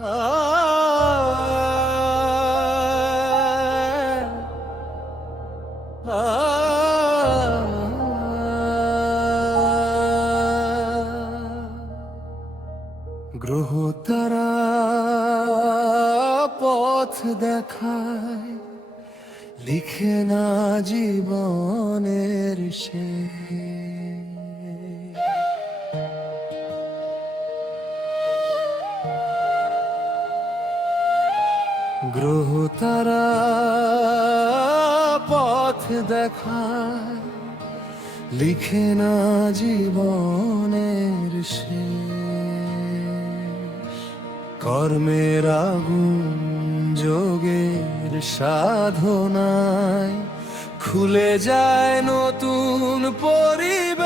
গ্রহ তারা পথ দেখায়, লিখে না জীবনের শেষ। গ্রহ তারা পথ দেখায়, লিখে না জীবনের শেষ। কর্মের আগুন যোগের সাধনায় খুলে যায় নতুন পরিবেশ।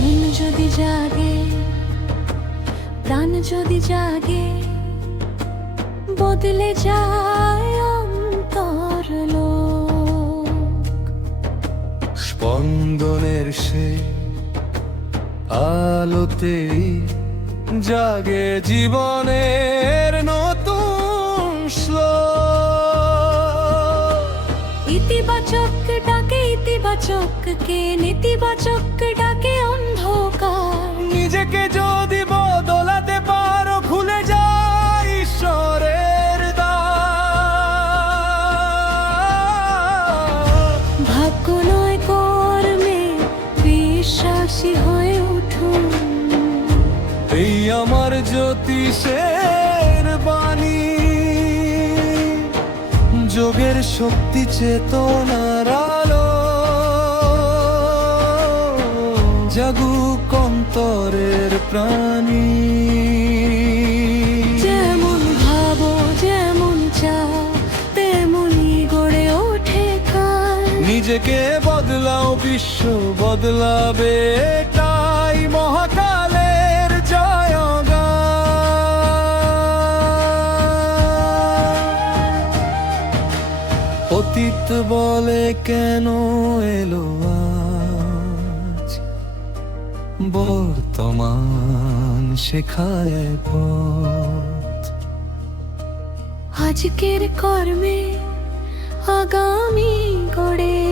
মন যদি জাগে, প্রাণ যদি জাগে, বদলে যায় অন্তরলোক। স্পন্দনের সে আলোতেই জাগে জীবনের নতুন শ্লোক। ইতিবাচক ডাকে ইতিবাচককে, নেতিবাচক ডাকে অন্ধকার। নিজেকে যদি বদলাতে পারো, খুলে যায় ঈশ্বরের দ্বার। ভাগ্য নয় কর্মে বিশ্বাসী হয়ে উঠুন, এই আমার জ্যোতিষের বাণী। যোগের শক্তি চেতনার আলো, জাগুক অন্তরের প্রাণী। যেমন ভাবো যেমন চাও, তেমনই গড়ে ওঠে কাল। নিজেকে বদলাও, বিশ্ব বদলাবে, এটাই মহাকালের জয়গান। অতীত বলে কেন এলো আজ, বর্তমান শেখায় পথ। আজকের কর্মে আগামী গড়ে,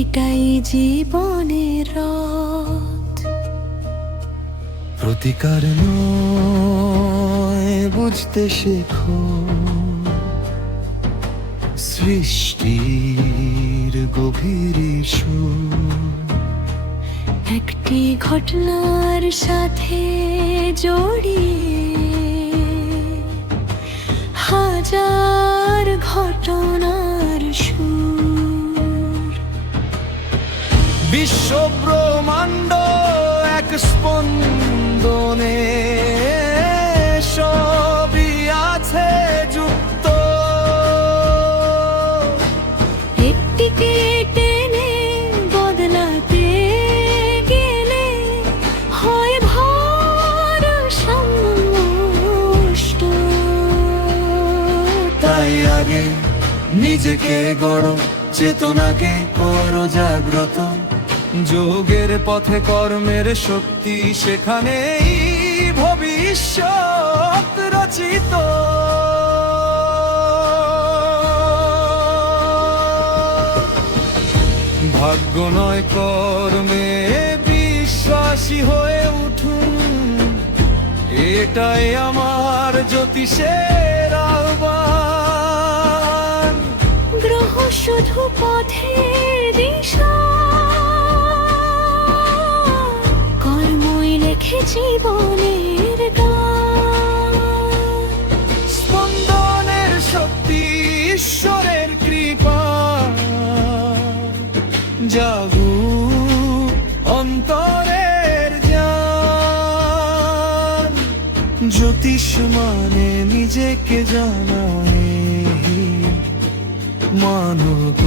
এটাই জীবনের রথ। প্রতিকার নয় বুঝতে শেখো, সৃষ্টির গভীর সুর। একটি ঘটনার সাথে জড়িয়ে হাজার ঘটনার সুর। বিশ্ব ব্রহ্মাণ্ড এক স্পন্দনে, সবই আছে যুক্ত। একটিকে টেনে বদলাতে গেলে হয় ভারসাম্য। তাই আগে নিজেকে গড়ো, চেতনাকে করো জাগ্রত। যোগের পথে কর্মের শক্তি, সেখানেই ভবিষ্যৎ রচিত। ভাগ্য নয় কর্মে বিশ্বাসী হয়ে উঠুন, এটাই আমার জ্যোতিষের আহ্বান। গ্রহ শুধু পথের দিশা, কর্মই লেখে জীবনের গান। স্পন্দনের শক্তি, ঈশ্বরের কৃপা, জাগুক অন্তরের জ্ঞান। জ্যোতিষ মানে নিজেকে জানায় মানব।